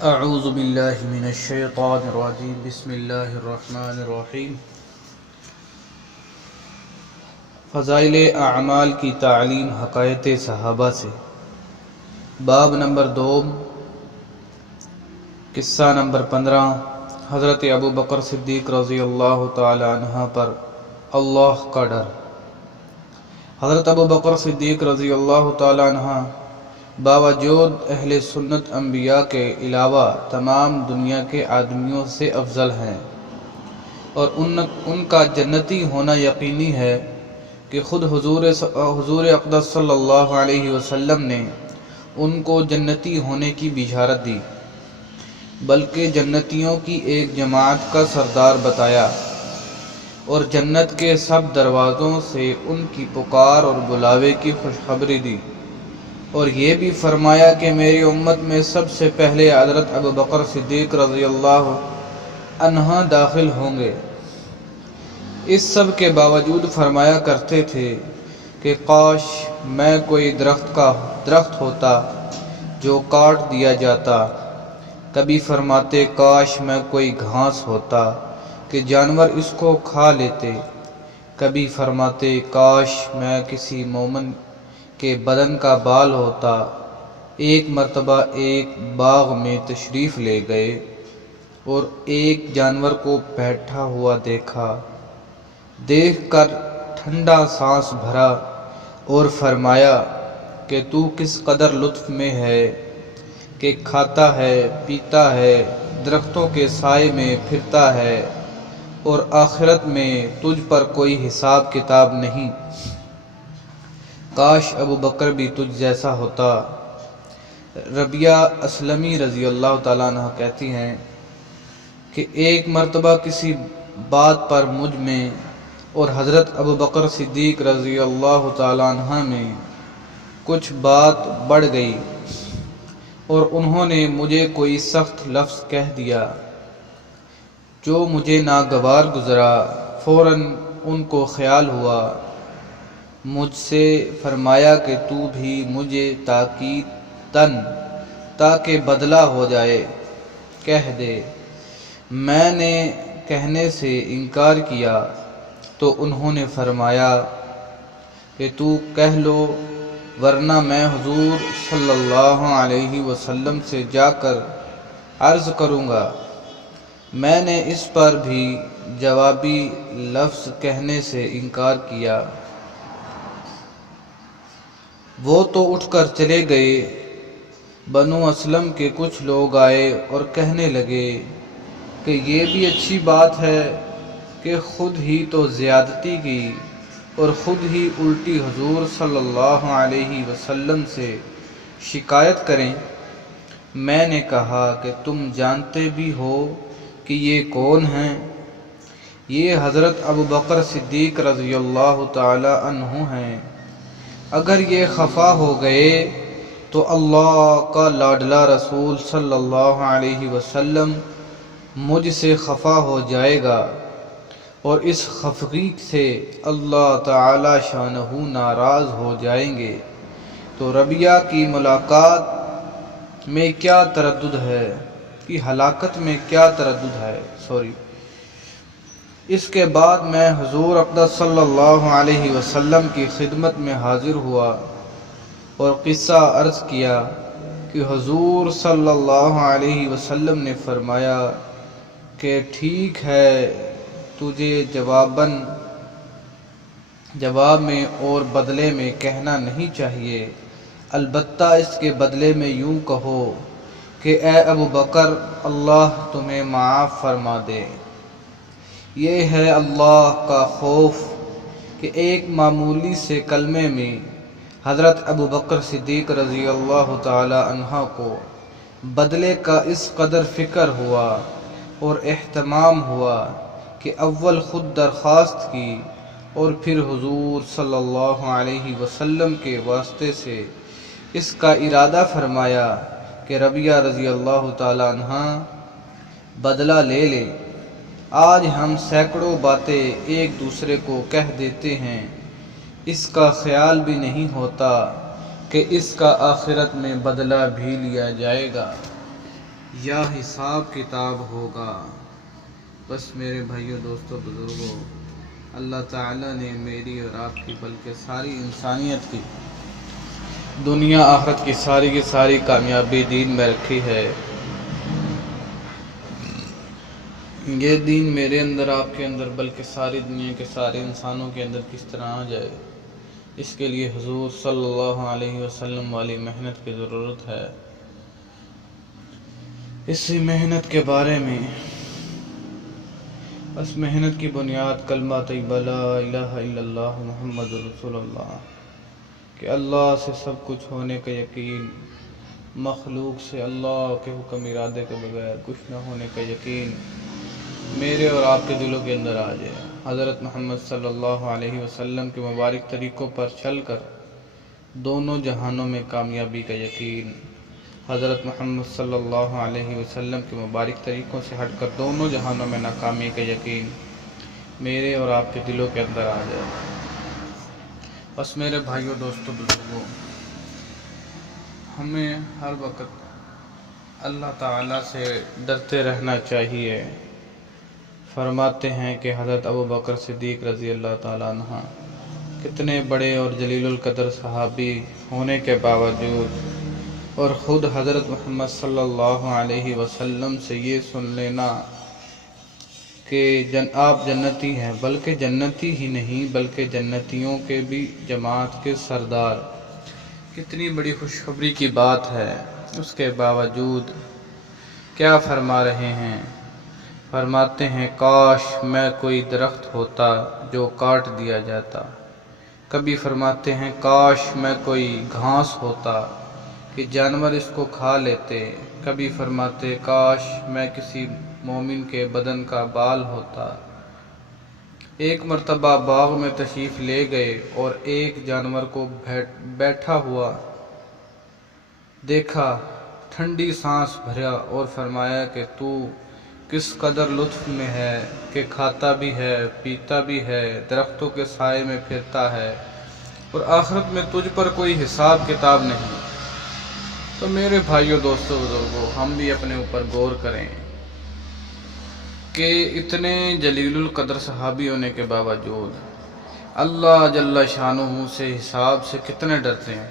اعوذ باللہ من الشیطان الرجیم بسم اللہ الرحمن الرحیم۔ فضائل اعمال کی تعلیم حکایت صحابہ سے، باب نمبر 2، قصہ نمبر 15۔ حضرت ابو بکر صدیق رضی اللہ تعالی عنہ پر اللہ کا ڈر۔ حضرت ابو بکر صدیق رضی اللہ تعالی عنہ باوجود اہل سنت انبیاء کے علاوہ تمام دنیا کے آدمیوں سے افضل ہیں، اور ان کا جنتی ہونا یقینی ہے کہ خود حضور اقدس صلی اللہ علیہ وسلم نے ان کو جنتی ہونے کی بشارت دی، بلکہ جنتیوں کی ایک جماعت کا سردار بتایا، اور جنت کے سب دروازوں سے ان کی پکار اور بلاوے کی خوشخبری دی، اور یہ بھی فرمایا کہ میری امت میں سب سے پہلے حضرت ابو بکر صدیق رضی اللہ عنہ داخل ہوں گے۔ اس سب کے باوجود فرمایا کرتے تھے کہ کاش میں کوئی درخت ہوتا جو کاٹ دیا جاتا، کبھی فرماتے کاش میں کوئی گھاس ہوتا کہ جانور اس کو کھا لیتے، کبھی فرماتے کاش میں کسی مومن کے بدن کا بال ہوتا۔ ایک مرتبہ ایک باغ میں تشریف لے گئے اور ایک جانور کو بیٹھا ہوا دیکھا، دیکھ کر ٹھنڈا سانس بھرا اور فرمایا کہ تو کس قدر لطف میں ہے کہ کھاتا ہے، پیتا ہے، درختوں کے سائے میں پھرتا ہے، اور آخرت میں تجھ پر کوئی حساب کتاب نہیں۔ کاش ابو بکر بھی تجھ جیسا ہوتا۔ ربیہ اسلمی رضی اللہ تعالیٰ عنہ کہتی ہیں کہ ایک مرتبہ کسی بات پر مجھ میں اور حضرت ابو بکر صدیق رضی اللہ تعالیٰ عنہ میں کچھ بات بڑھ گئی، اور انہوں نے مجھے کوئی سخت لفظ کہہ دیا جو مجھے ناگوار گزرا۔ فوراً ان کو خیال ہوا، مجھ سے فرمایا کہ تو بھی مجھے تاکیداً تاکہ بدلہ ہو جائے کہہ دے۔ میں نے کہنے سے انکار کیا تو انہوں نے فرمایا کہ تو کہہ لو، ورنہ میں حضور صلی اللہ علیہ وسلم سے جا کر عرض کروں گا۔ میں نے اس پر بھی جوابی لفظ کہنے سے انکار کیا۔ وہ تو اٹھ کر چلے گئے۔ بنو اسلم کے کچھ لوگ آئے اور کہنے لگے کہ یہ بھی اچھی بات ہے کہ خود ہی تو زیادتی کی اور خود ہی الٹی حضور صلی اللہ علیہ وسلم سے شکایت کریں۔ میں نے کہا کہ تم جانتے بھی ہو کہ یہ کون ہیں؟ یہ حضرت ابو بکر صدیق رضی اللہ تعالی عنہ ہیں۔ اگر یہ خفا ہو گئے تو اللہ کا لاڈلا رسول صلی اللہ علیہ وسلم مجھ سے خفا ہو جائے گا، اور اس خفگی سے اللہ تعالی شانہ ناراض ہو جائیں گے۔ تو ربیہ کی ملاقات میں کیا تردد ہے، کہ ہلاکت میں کیا تردد ہے۔ اس کے بعد میں حضور اقدس صلی اللہ علیہ وسلم کی خدمت میں حاضر ہوا اور قصہ عرض کیا کہ حضور صلی اللہ علیہ وسلم نے فرمایا کہ ٹھیک ہے، تجھے جواب میں اور بدلے میں کہنا نہیں چاہیے، البتہ اس کے بدلے میں یوں کہو کہ اے ابو بکر، اللہ تمہیں معاف فرما دے۔ یہ ہے اللہ کا خوف کہ ایک معمولی سے کلمے میں حضرت ابو بکر صدیق رضی اللہ تعالی عنہ کو بدلے کا اس قدر فکر ہوا اور اہتمام ہوا کہ اول خود درخواست کی اور پھر حضور صلی اللہ علیہ وسلم کے واسطے سے اس کا ارادہ فرمایا کہ ربیہ رضی اللہ تعالی عنہ بدلہ لے لے۔ آج ہم سینکڑوں باتیں ایک دوسرے کو کہہ دیتے ہیں، اس کا خیال بھی نہیں ہوتا کہ اس کا آخرت میں بدلہ بھی لیا جائے گا۔ یا حساب کتاب ہوگا۔ بس میرے بھائیوں، دوستوں، بزرگوں، اللہ تعالیٰ نے میری اور آپ کی بلکہ ساری انسانیت کی، دنیا آخرت کی ساری کامیابی دین میں رکھی ہے۔ یہ دین میرے اندر، آپ کے اندر، بلکہ ساری دنیا کے سارے انسانوں کے اندر کس طرح آ جائے، اس کے لیے حضور صلی اللہ علیہ وسلم والی محنت کی ضرورت ہے۔ اسی محنت کے بارے میں، اس محنت کی بنیاد کلمہ طیبہ لا الہ الا اللہ محمد رسول اللہ، کہ اللہ سے سب کچھ ہونے کا یقین، مخلوق سے اللہ کے حکم ارادے کے بغیر کچھ نہ ہونے کا یقین میرے اور آپ کے دلوں کے اندر آ جائے۔ حضرت محمد صلی اللہ علیہ وسلم کے مبارک طریقوں پر چل کر دونوں جہانوں میں کامیابی کا یقین، حضرت محمد صلی اللہ علیہ وسلم کے مبارک طریقوں سے ہٹ کر دونوں جہانوں میں ناکامی کا یقین میرے اور آپ کے دلوں کے اندر آ جائے۔ بس میرے بھائیوں، دوستوں، بزرگوں، ہمیں ہر وقت اللہ تعالیٰ سے ڈرتے رہنا چاہیے۔ فرماتے ہیں کہ حضرت ابوبکر صدیق رضی اللہ تعالیٰ عنہ کتنے بڑے اور جلیل القدر صحابی ہونے کے باوجود، اور خود حضرت محمد صلی اللہ علیہ وسلم سے یہ سن لینا کہ آپ جنتی ہیں، بلکہ جنتی ہی نہیں بلکہ جنتیوں کے بھی جماعت کے سردار، کتنی بڑی خوشخبری کی بات ہے۔ اس کے باوجود کیا فرما رہے ہیں؟ فرماتے ہیں کاش میں کوئی درخت ہوتا جو کاٹ دیا جاتا۔ کبھی فرماتے ہیں کاش میں کوئی گھاس ہوتا کہ جانور اس کو کھا لیتے۔ کبھی فرماتے کاش میں کسی مومن کے بدن کا بال ہوتا۔ ایک مرتبہ باغ میں تشریف لے گئے اور ایک جانور کو بیٹھا ہوا دیکھا، ٹھنڈی سانس بھرا اور فرمایا کہ تو کس قدر لطف میں ہے کہ کھاتا بھی ہے، پیتا بھی ہے، درختوں کے سائے میں پھرتا ہے، اور آخرت میں تجھ پر کوئی حساب کتاب نہیں۔ تو میرے بھائیوں، دوستوں، بزرگوں، ہم بھی اپنے اوپر غور کریں کہ اتنے جلیل القدر صحابی ہونے کے باوجود اللہ جل شانہ سے حساب سے کتنے ڈرتے ہیں۔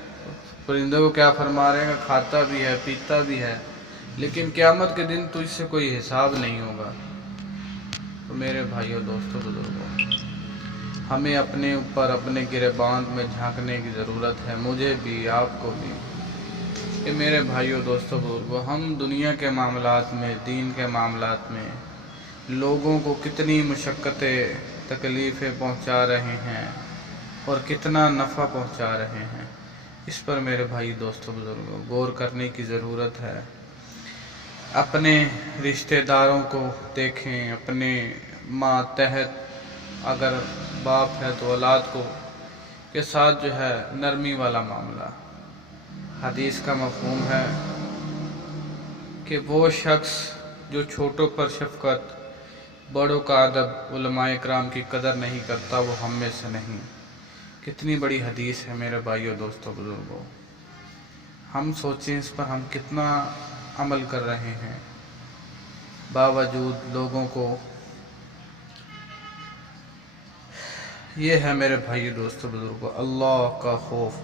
پرندوں کو کیا فرما رہے ہیں کہ کھاتا بھی ہے، پیتا بھی ہے، لیکن قیامت کے دن تجھ سے کوئی حساب نہیں ہوگا۔ تو میرے بھائیوں، دوستوں، بزرگوں، ہمیں اپنے اوپر، اپنے گریباں میں جھانکنے کی ضرورت ہے، مجھے بھی، آپ کو بھی، کہ میرے بھائیوں، دوستوں، بزرگوں، ہم دنیا کے معاملات میں، دین کے معاملات میں لوگوں کو کتنی مشقتیں، تکلیفیں پہنچا رہے ہیں اور کتنا نفع پہنچا رہے ہیں، اس پر میرے بھائی، دوستوں، بزرگوں، غور کرنے کی ضرورت ہے۔ اپنے رشتہ داروں کو دیکھیں، اپنے ماتحت اگر باپ ہے تو اولاد کو کے ساتھ جو ہے نرمی والا معاملہ۔ حدیث کا مفہوم ہے کہ وہ شخص جو چھوٹوں پر شفقت، بڑوں کا ادب، علماء اکرام کی قدر نہیں کرتا، وہ ہم میں سے نہیں۔ کتنی بڑی حدیث ہے میرے بھائیوں، دوستوں، بزرگوں۔ ہم سوچیں اس پر ہم کتنا عمل کر رہے ہیں، باوجود لوگوں کو۔ یہ ہے میرے بھائی، دوستوں، بزرگوں، اللہ کا خوف،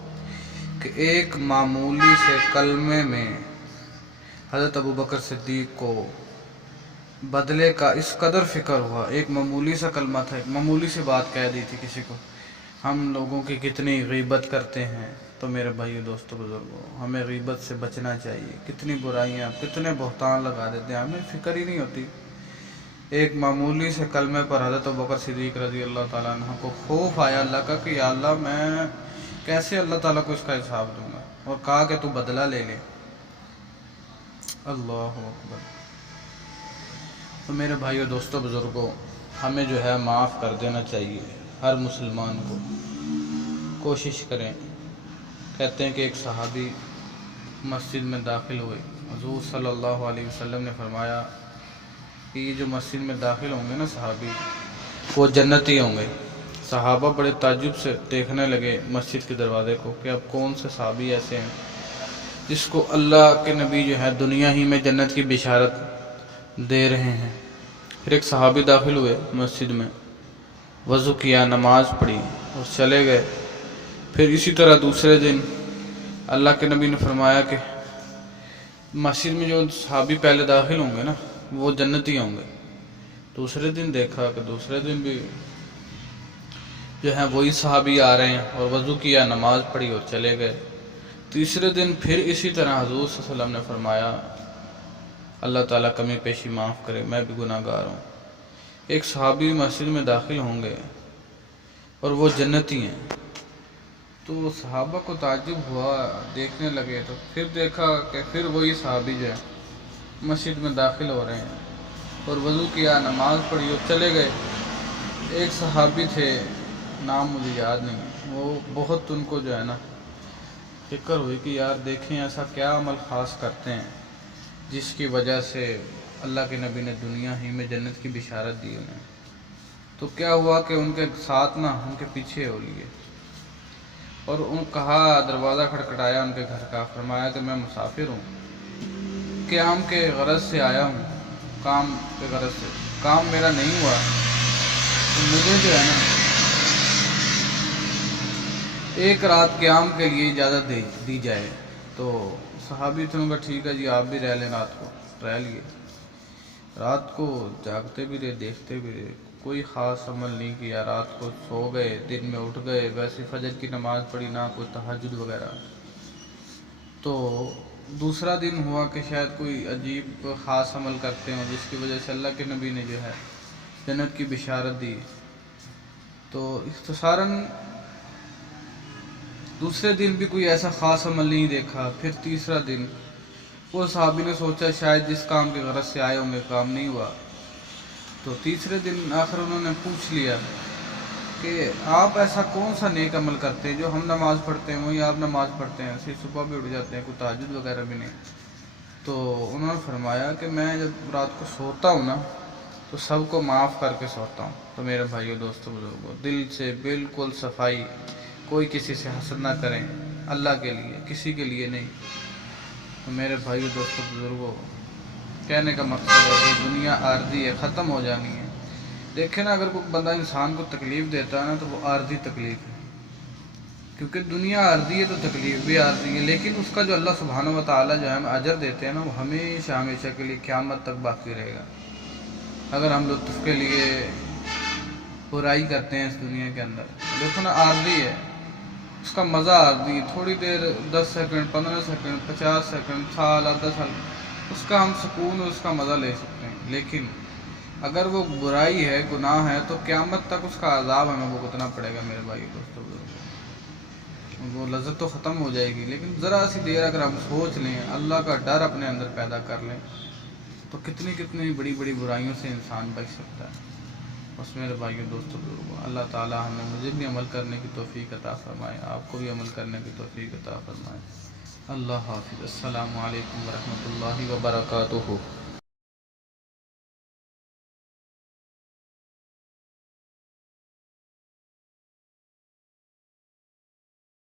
کہ ایک معمولی سے کلمے میں حضرت ابوبکر صدیق کو بدلے کا اس قدر فکر ہوا۔ ایک معمولی سا کلمہ تھا، ایک معمولی سی بات کہہ دی تھی کسی کو۔ ہم لوگوں کی کتنی غیبت کرتے ہیں۔ تو میرے بھائیو، دوستو، بزرگوں، ہمیں غیبت سے بچنا چاہیے۔ کتنی برائیاں، کتنے بہتان لگا دیتے ہیں، ہمیں فکر ہی نہیں ہوتی۔ ایک معمولی سے کلمے پر حضرت ابوبکر صدیق رضی اللہ تعالیٰ عنہ کو خوف آیا اللہ کا کہ یا اللہ، میں کیسے اللہ تعالیٰ کو اس کا حساب دوں گا، اور کہا کہ تو بدلہ لے لے۔ اللہ اکبر۔ تو میرے بھائیو، دوستو، بزرگوں، ہمیں جو ہے معاف کر دینا چاہیے ہر مسلمان کو۔ کوشش کریں۔ کہتے ہیں کہ ایک صحابی مسجد میں داخل ہوئے، حضور صلی اللہ علیہ وسلم نے فرمایا کہ یہ جو مسجد میں داخل ہوں گے نا صحابی، وہ جنتی ہوں گے۔ صحابہ بڑے تعجب سے دیکھنے لگے مسجد کے دروازے کو کہ اب کون سے صحابی ایسے ہیں جس کو اللہ کے نبی جو ہے دنیا ہی میں جنت کی بشارت دے رہے ہیں۔ پھر ایک صحابی داخل ہوئے مسجد میں، وضو کیا، نماز پڑھی اور چلے گئے۔ پھر اسی طرح دوسرے دن اللہ کے نبی نے فرمایا کہ مسجد میں جو صحابی پہلے داخل ہوں گے نا وہ جنتی ہوں گے۔ دوسرے دن دیکھا کہ دوسرے دن بھی جو ہے وہی صحابی آ رہے ہیں اور وضو کیا، نماز پڑھی اور چلے گئے۔ تیسرے دن پھر اسی طرح حضور صلی اللہ علیہ وسلم نے فرمایا اللہ تعالیٰ کمی پیشی معاف کرے، میں بھی گناہ گار ہوں۔ ایک صحابی مسجد میں داخل ہوں گے اور وہ جنتی ہیں، تو صحابہ کو تعجب ہوا، دیکھنے لگے تو پھر دیکھا کہ پھر وہی صحابی جو ہے مسجد میں داخل ہو رہے ہیں اور وضو کیا، نماز پڑھی اور چلے گئے۔ ایک صحابی تھے، نام مجھے یاد نہیں، وہ بہت ان کو جو ہے نا فکر ہوئی کہ یار دیکھیں ایسا کیا عمل خاص کرتے ہیں جس کی وجہ سے اللہ کے نبی نے دنیا ہی میں جنت کی بشارت دی انہیں۔ تو کیا ہوا کہ ان کے ساتھ نا ان کے پیچھے ہو لیے اور ان کہا، دروازہ کھٹکھٹایا ان کے گھر کا، فرمایا کہ میں مسافر ہوں، قیام کے غرض سے آیا ہوں، کام کے غرض سے، کام میرا نہیں ہوا تو مجھے جو ہے نا ایک رات قیام کے لیے اجازت دی جائے۔ تو صحابی تھے، انہوں نے کہا ٹھیک ہے جی آپ بھی رہ لیں رات کو۔ رہ لیے، رات کو جاگتے بھی رہے، دیکھتے بھی رہے، کوئی خاص عمل نہیں کیا۔ رات کو سو گئے، دن میں اٹھ گئے، ویسے فجر کی نماز پڑھی، نہ کوئی تہجد وغیرہ۔ تو دوسرا دن ہوا کہ شاید کوئی عجیب خاص عمل کرتے ہوں جس کی وجہ سے اللہ کے نبی نے جو ہے جنت کی بشارت دی۔ تو اختصاراً دوسرے دن بھی کوئی ایسا خاص عمل نہیں دیکھا۔ پھر تیسرا دن وہ صحابی نے سوچا شاید جس کام کی غرض سے آئے ہوں گے کام نہیں ہوا، تو تیسرے دن آخر انہوں نے پوچھ لیا کہ آپ ایسا کون سا نیک عمل کرتے ہیں جو ہم نماز پڑھتے ہیں وہی آپ نماز پڑھتے ہیں، ایسے صبح بھی اٹھ جاتے ہیں، کوئی تہجد وغیرہ بھی نہیں۔ تو انہوں نے فرمایا کہ میں جب رات کو سوتا ہوں نا تو سب کو معاف کر کے سوتا ہوں۔ تو میرے بھائیو، دوستو، بزرگوں، دل سے بالکل صفائی، کوئی کسی سے حسد نہ کریں، اللہ کے لیے، کسی کے لیے نہیں۔ تو میرے بھائیو، دوستو، بزرگوں، کہنے کا مقصد ہے کہ دنیا عارضی ہے، ختم ہو جانی ہے۔ دیکھیں نا، اگر کوئی بندہ انسان کو تکلیف دیتا ہے نا تو وہ عارضی تکلیف ہے، کیونکہ دنیا عارضی ہے تو تکلیف بھی عارضی ہے، لیکن اس کا جو اللہ سبحانہ و تعالیٰ جو ہمیں اجر دیتے ہیں نا وہ ہمیشہ ہمیشہ کے لیے قیامت تک باقی رہے گا۔ اگر ہم لطف کے لیے برائی کرتے ہیں اس دنیا کے اندر، دیکھو نا عارضی ہے، اس کا مزہ عارضی، تھوڑی دیر 10 سیکنڈ 15 سیکنڈ 50 سیکنڈ سال آدھا سال اس کا ہم سکون اور اس کا مزہ لے سکتے ہیں، لیکن اگر وہ برائی ہے، گناہ ہے، تو قیامت تک اس کا عذاب ہمیں بھگتنا پڑے گا۔ میرے بھائی دوستو، وہ لذت تو ختم ہو جائے گی، لیکن ذرا سی دیر اگر ہم سوچ لیں، اللہ کا ڈر اپنے اندر پیدا کر لیں، تو کتنی کتنی بڑی بڑی برائیوں سے انسان بچ سکتا ہے۔ بس میرے بھائیوں، دوستو، بزرگوں، اللہ تعالیٰ ہمیں مجھے بھی عمل کرنے کی توفیق عطا فرمائے، آپ کو بھی عمل کرنے کی توفیق عطا فرمائے۔ اللہ حافظ۔ السلام علیکم ورحمۃ اللہ وبرکاتہ۔